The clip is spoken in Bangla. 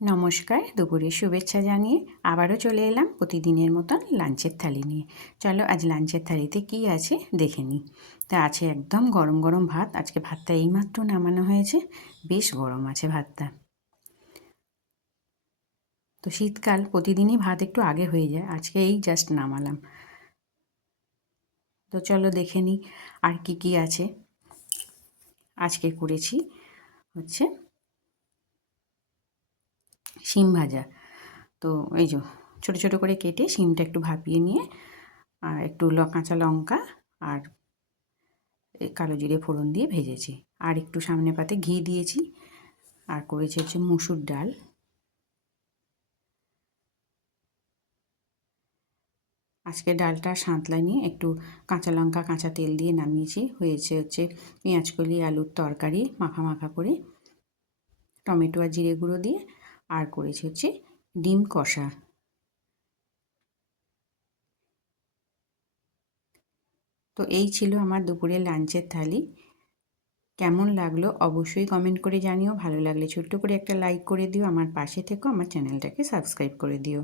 নমস্কার, দুপুরের শুভেচ্ছা জানিয়ে আবারও চলে এলাম প্রতিদিনের মতন লাঞ্চের থালি নিয়ে। চলো আজ লাঞ্চের থালিতে কি আছে দেখে নিই। তা আছে একদম গরম গরম ভাত। আজকে ভাতটা এইমাত্র নামানো হয়েছে, বেশ গরম আছে ভাতটা। তো শীতকাল, প্রতিদিনই ভাত একটু আগে হয়ে যায়, আজকে এই জাস্ট নামালাম। তো চলো দেখে নিই আর কি কি আছে। আজকে করেছি হচ্ছে শিম ভাজা। তো এই যে ছোটো ছোটো করে কেটে শিমটা একটু ভাপিয়ে নিয়ে আর একটু কাঁচা লঙ্কা আর কালো জিরে ফোড়ন দিয়ে ভেজেছি, আর একটু সামনে পাতে ঘি দিয়েছি। আর করেছি হচ্ছে মুসুর ডাল। আজকে ডালটা সাঁতলায় নিয়ে একটু কাঁচা লঙ্কা কাঁচা তেল দিয়ে নামিয়েছি। হয়েছে হচ্ছে পেঁয়াজকলি আলুর তরকারি মাখা মাখা করে, টমেটো আর জিরে গুঁড়ো দিয়ে। আর করেছি হচ্ছে ডিম কষা। তো এই ছিল আমার দুপুরের লাঞ্চের থালি। কেমন লাগলো অবশ্যই কমেন্ট করে জানিও। ভালো লাগলে ছোট্ট করে একটা লাইক করে দিও, আমার পাশে থেকো, আমার চ্যানেলটাকে সাবস্ক্রাইব করে দিও।